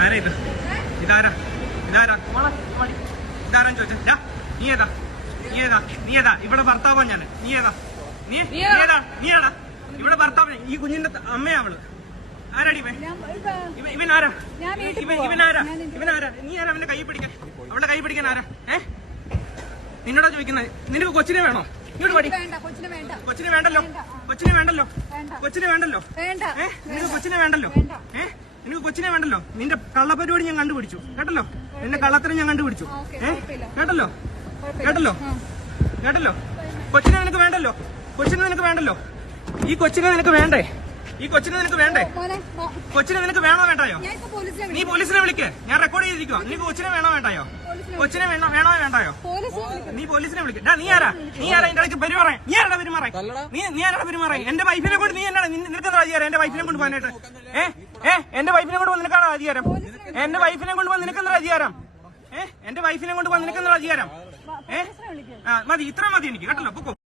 ആരാ ഇത് ഇതാരാ ഇതാരാ ഇതാരാ ചോദിച്ചാ നീ ഏതാ നീ ഏതാ നീ ഏതാ ഇവിടെ ഭർത്താവാ ഞാൻ നീ ഏടാ നീ ഏതാ നീ ഏതാ ഇവിടെ ഭർത്താവ് ഈ കുഞ്ഞിന്റെ അമ്മയാ ഇവൻ? ആരാ? ഇവൻ ആരാ? ഇവൻ ആരാ? നീ ആരാ? അവന്റെ കൈ പിടിക്കാൻ. അവളുടെ കൈ പിടിക്കാൻ ആരാ? ഏ? നിന്നോടാ ചോദിക്കുന്നത് നിനക്ക് കൊച്ചിനെ വേണോ? ഇങ്ങോട്ട് പടി കൊച്ചിനെ വേണ്ട. കൊച്ചിനെ വേണ്ടല്ലോ? വേണ്ട. കൊച്ചിനെ വേണ്ടല്ലോ? വേണ്ട. കൊച്ചിനെ വേണ്ടല്ലോ? വേണ്ട. ഏ? നിനക്ക് കൊച്ചിനെ വേണ്ടല്ലോ? വേണ്ട. ഏ? നിനക്ക് കൊച്ചിനെ വേണ്ടല്ലോ? നിന്റെ കള്ളപ്പരിപാടി ഞാൻ കണ്ടുപിടിച്ചു. കേട്ടല്ലോ? നിന്റെ കള്ളത്തരം ഞാൻ കണ്ടുപിടിച്ചു. ഏ? കേട്ടല്ലോ? കേട്ടല്ലോ? കേട്ടല്ലോ? കൊച്ചിനെ നിനക്ക് വേണ്ടല്ലോ? കൊച്ചിനെ നിനക്ക് വേണ്ടല്ലോ? ഈ കൊച്ചിനെ നിനക്ക് വേണ്ടേ? ഈ കൊച്ചിനെ നിനക്ക് വേണ്ടേ? കൊച്ചിനെ നിനക്ക് വേണോ വേണ്ടായോ? നീ പോലീസിനെ വിളിക്ക്. ഞാൻ റെക്കോർഡ് ചെയ്തിരിക്കുക നിനക്ക് കൊച്ചിനെ വേണോ വേണ്ടായോ? കൊച്ചിനെ വേണോ വേണോ വേണ്ടായോ? നീ പോലീസിനെ വിളിക്കും. നീ ആരാ? നീ ആരാ? എന്റെ ഇടയ്ക്ക് പെരുമാറേ നീ ആരാ പെരുമാറേ നീ നീ ആരാ പെരുമാറേ എന്റെ വൈഫിനെ കൊണ്ട് നീ എന്നാണ് നിനക്ക് എന്താ അധികാരം? എന്റെ വൈഫിനെ കൊണ്ട് പോകാനായിട്ട്? ഏ? ഏ? എന്റെ വൈഫിനെ കൊണ്ട് പോകാൻ നിനക്കാണോ അധികാരം? എന്റെ വൈഫിനെ കൊണ്ട് പോകാൻ നിനക്ക് എന്താ അധികാരം? ഏ? എന്റെ വൈഫിനെ കൊണ്ട് പോകാൻ നിനക്ക് എന്താ അധികാരം? ഏ? ആ മതി. ഇത്ര മതി എനിക്ക്. കേട്ടല്ലോ? പൊക്കോ.